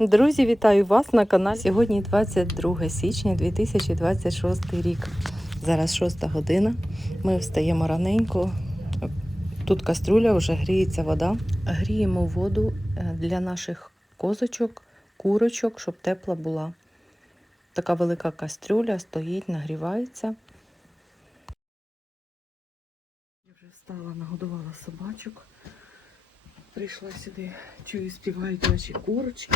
Друзі, вітаю вас на каналі. Сьогодні 22 січня 2026 рік. Зараз 6 година. Ми встаємо раненько. Тут каструля, вже гріється вода. Гріємо воду е, для наших козочок, курочок, щоб тепла була. Така велика кастрюля стоїть, нагрівається. Я вже встала, нагодувала собачок. Прийшла сюди, чую, співають наші курочки.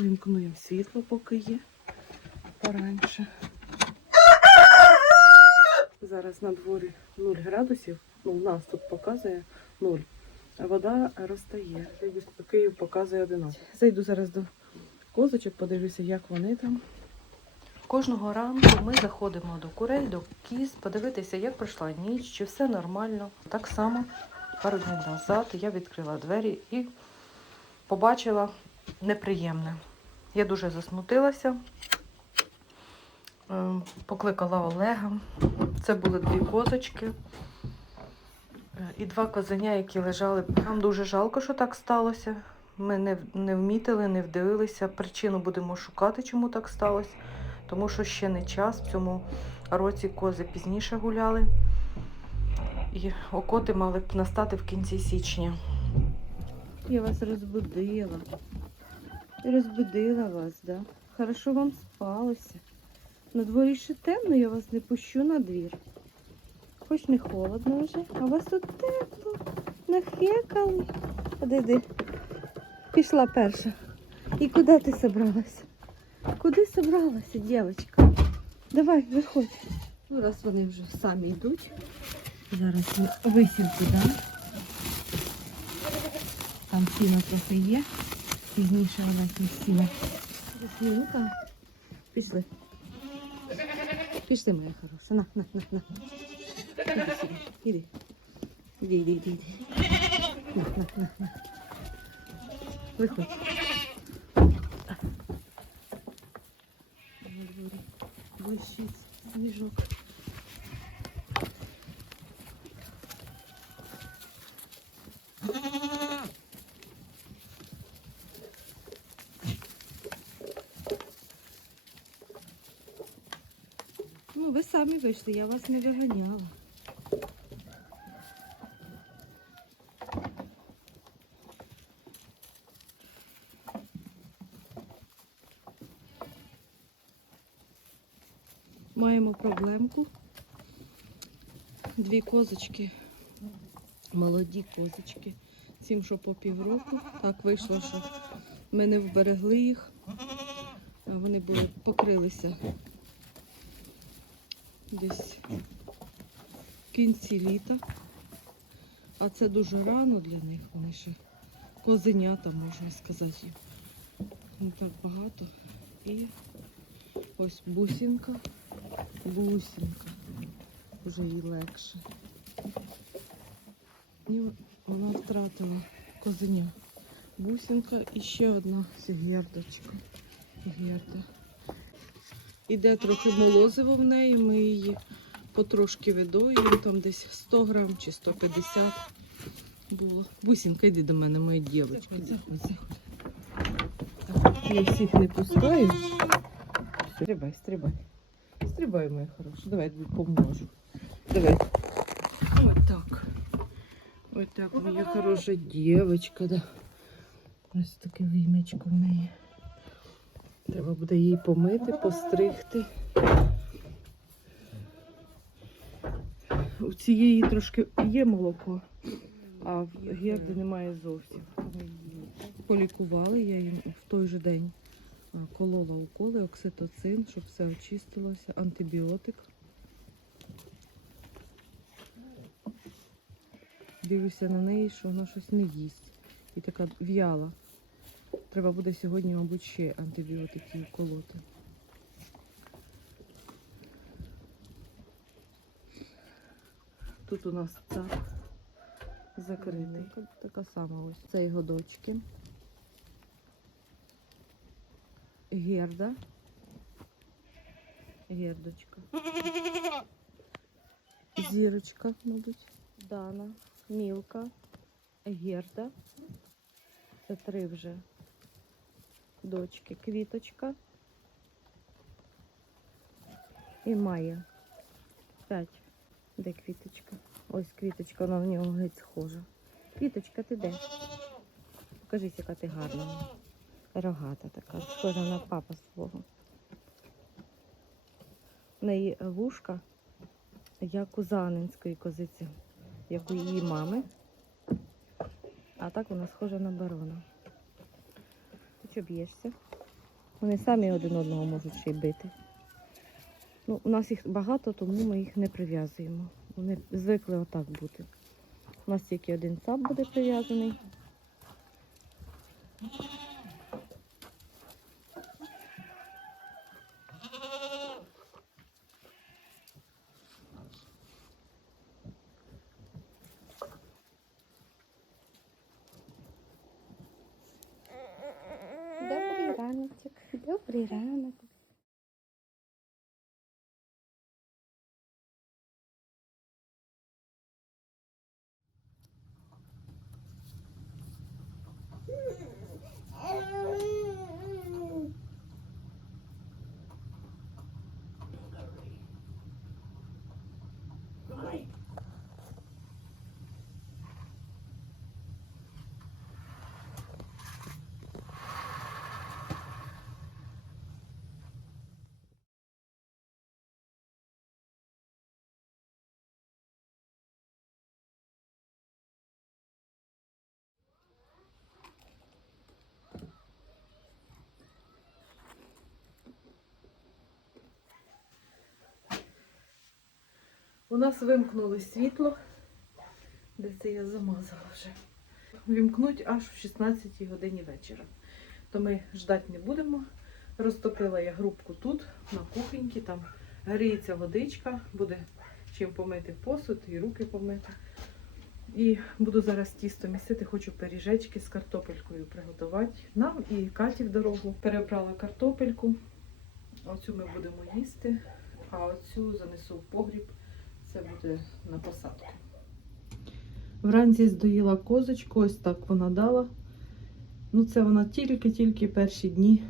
Вимкну їм світло, поки є пораньше. Зараз на дворі 0 градусів. Ну, у нас тут показує 0. А вода розтає. Київ показує 11. Зайду зараз до козочок, подивлюся, як вони там. Кожного ранку ми заходимо до курей, до кіз, подивитися, як пройшла ніч, чи все нормально. Так само пару днів назад я відкрила двері і побачила неприємне. Я дуже засмутилася, Е, покликала Олега. Це були дві козочки е, і два козеня, які лежали. Нам дуже жалко, що так сталося. Ми не, не вмітили, не вдивилися. Причину будемо шукати, чому так сталося тому що ще не час. В цьому році кози пізніше гуляли. І окоти мали б настати в кінці січня. Я вас розбудила. Розбудила вас, да? Хорошо вам спалося. На дворі ще темно, я вас не пущу на двір. Хоч не холодно вже, а вас тут тепло. Нахекали. Ходи, йди. Пішла перша. І куди ти собралась? Куди собралася, дівчинка? Давай, виходь. Ну, раз вони вже самі йдуть. Зараз ми висівку дам. Там сіно трохи є. Пізніше вона сіно. Ну-ка. Пішли. Пішли, моя хороша. На, на, на, на. Іди, іди, іди, іди. На, на, на, на. Виходь. Блищить сніжок. Ну, ви самі вийшли, я вас не виганяла. Маємо проблемку. Дві козочки, молоді козочки. Цим, що по півроку. Так вийшло, що ми не вберегли їх. А Вони були покрилися десь в кінці літа. А це дуже рано для них. Вони ще козенята, можна сказати. Не так багато. І ось бусинка. Бусинка. Вже їй легше. І вона втратила козеня. Бусинка і ще одна гердочка. Герда. Іде трохи молозиво в неї, ми її потрошки видоюємо, там десь 100 грам чи 150 було. Бусинка, йди до мене, моя дівчинка. Я всіх не пускаю. Стрибай, стрибай. Стрибай, моя хороша. Давай я поможу. Давай. Ось так. Ось так, моя хороша дівчинка, да. Ось таке вим'ячко в неї. Треба буде її помити, постригти. У цієї трошки є молоко, а в герди немає зовсім. Полікували, я їм в той же день колола уколи, окситоцин, щоб все очистилося, антибіотик. Дивлюся на неї, що вона щось не їсть. І така в'яла. Треба буде сьогодні, мабуть, ще антибіотики вколоти. Тут у нас цап закритий. Така сама ось. Це його дочки. Герда. Гердочка. Зірочка, мабуть. Дана. Мілка, Герда. Це три вже дочки. Квіточка. І Майя. П'ять. Де квіточка? Ось квіточка, вона в нього геть схожа. Квіточка, ти де? Покажись, яка ти гарна. Рогата така, схожа на папа свого. В неї вушка, як у Занинської козиці, як у її мами. А так вона схожа на барона. Ти чого б'єшся? Вони самі один одного можуть ще й бити. Ну, у нас їх багато, тому ми їх не прив'язуємо. Вони звикли отак бути. У нас тільки один цап буде прив'язаний. رم У нас вимкнули світло. Де це я замазала вже. Вімкнуть аж в 16 годині вечора. То ми ждати не будемо. Розтопила я грубку тут, на кухоньці, там гріється водичка, буде чим помити посуд і руки помити. І буду зараз тісто місити, хочу пиріжечки з картопелькою приготувати. Нам і Каті в дорогу. Перебрала картопельку. Оцю ми будемо їсти, а оцю занесу в погріб. Це буде на посадку. Вранці здоїла козочку, ось так вона дала. Ну, це вона тільки-тільки перші дні.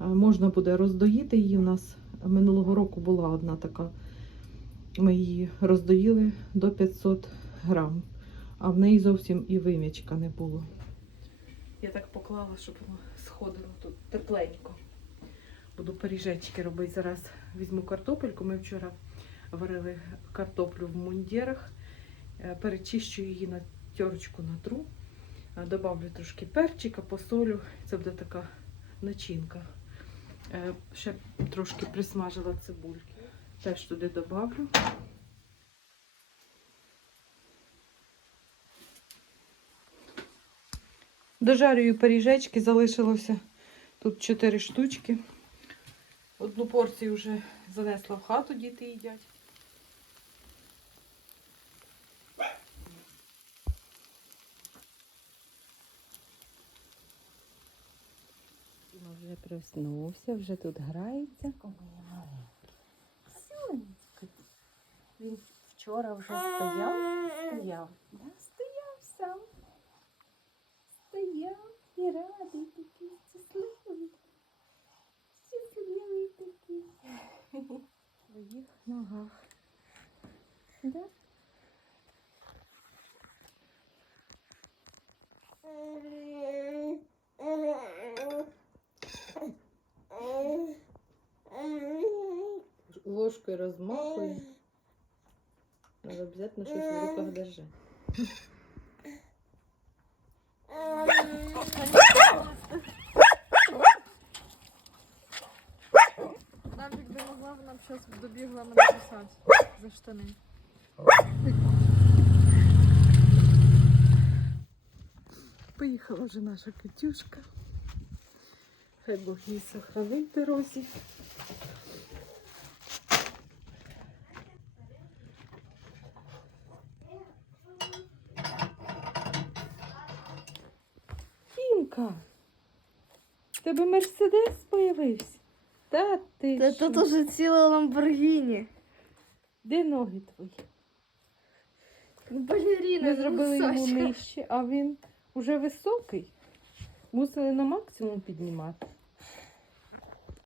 Можна буде роздоїти її. У нас минулого року була одна така. Ми її роздоїли до 500 грам, а в неї зовсім і вимічка не було. Я так поклала, щоб воно сходило тут тепленько. Буду пиріжечки робити. Зараз візьму картопельку. Ми вчора варили картоплю в мундірах. Е, Перечищу її на терочку натру. Е, Добавлю трошки перчика, посолю. Це буде така начинка. Е, Ще трошки присмажила цибульки. Теж туди добавлю. Дожарюю пиріжечки, залишилося тут 4 штучки. Одну порцію вже занесла в хату, діти їдять. Вже проснувся, вже тут грається. Сонечко. Він вчора вже стояв, стояв. Да, стояв сам. Стояв і радий такий, щасливий. Щасливий такий. В своїх ногах. Да? Ложкою розмахує. Треба обов'язково щось в руках держати. Нам якби могла, вона б зараз добігла мене писати за штани. Поїхала вже наша Катюшка. Хай Бог її сохранить в дорозі. Тімка, в тебе мерседес появився? Та ти Та що? тут уже ціла Ламборгіні. Де ноги твої? Ну, балеріна, Ми зробили йому нижче, а він уже високий. Мусили на максимум піднімати.